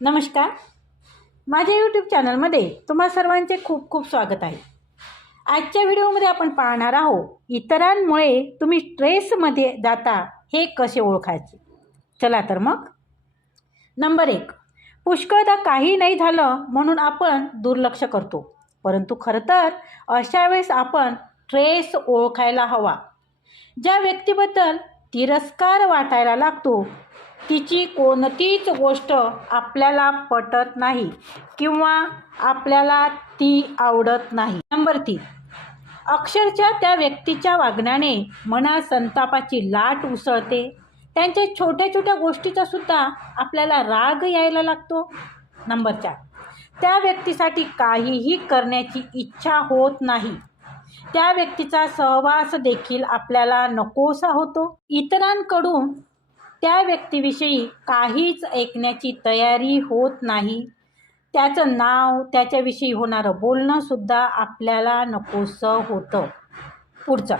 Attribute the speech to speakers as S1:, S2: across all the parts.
S1: नमस्कार. माझ्या यूट्यूब चॅनलमध्ये तुम्हा सर्वांचे खूप खूप स्वागत आहे. आजच्या व्हिडिओमध्ये आपण पाहणार आहोत इतरांमुळे तुम्ही स्ट्रेसमध्ये जाता हे कसे ओळखायचे? चला तर मग. नंबर एक पुष्कळदा काही नाही झालं म्हणून आपण दुर्लक्ष करतो. परंतु खरं तर अशा वेळेस आपण स्ट्रेस ओळखायला हवा. ज्या व्यक्तीबद्दल तिरस्कार वाटायला लागतो तिची कोणतीच गोष्ट आपल्याला पटत नाही किंवा आपल्याला ती आवडत नाही. नंबर तीन. अक्षरशः त्या व्यक्तीच्या वागण्याने मनात संतापाची लाट उसळते. त्यांच्या छोट्या छोट्या गोष्टीचा सुद्धा आपल्याला राग यायला लागतो. नंबर चार. त्या व्यक्तीसाठी काहीही करण्याची इच्छा होत नाही. त्या व्यक्तीचा सहवास देखील आपल्याला नकोसा होतो. इतरांकडून त्या व्यक्तीविषयी काहीच ऐकण्याची तयारी होत नाही. त्याचं नाव त्याच्याविषयी होणारं बोलणंसुद्धा आपल्याला नकोसं होतं. पुढचं.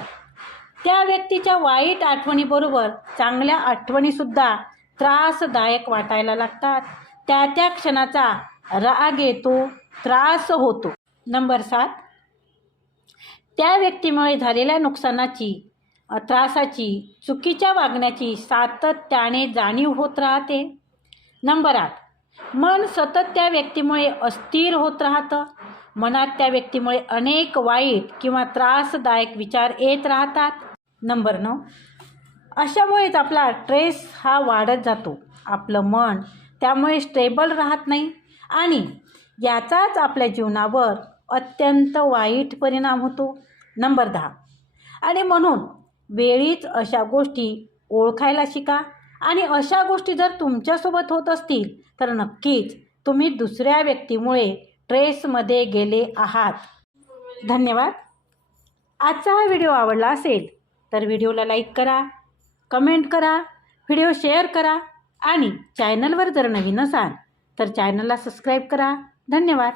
S1: त्या व्यक्तीच्या वाईट आठवणीबरोबर चांगल्या आठवणीसुद्धा त्रासदायक वाटायला लागतात. त्या त्या क्षणाचा राग येतो त्रास होतो. नंबर सात. त्या व्यक्तीमुळे झालेल्या नुकसानाची त्रासाची चुकीच्या वागण्याची सातत्याने जाणीव होत राहते. नंबर आठ मन सतत त्या व्यक्तीमुळे अस्थिर होत राहतं. मनात त्या व्यक्तीमुळे अनेक वाईट किंवा त्रासदायक विचार येत राहतात. नंबर नऊ अशामुळेच आपला स्ट्रेस हा वाढत जातो. आपलं मन त्यामुळे स्टेबल राहत नाही आणि याचाच आपल्या जीवनावर अत्यंत वाईट परिणाम होतो. नंबर दहा आणि म्हणून वेळीच अशा गोष्टी ओळखायला शिका आणि अशा गोष्टी जर तुमच्यासोबत होत असतील तर नक्कीच तुम्ही दुसऱ्या व्यक्तीमुळे ट्रेसमध्ये गेले आहात. धन्यवाद. आजचा हा व्हिडिओ आवडला असेल तर व्हिडिओला लाईक करा कमेंट करा व्हिडिओ शेअर करा आणि चॅनलवर जर नवीन असाल तर चॅनलला सबस्क्राईब करा. धन्यवाद.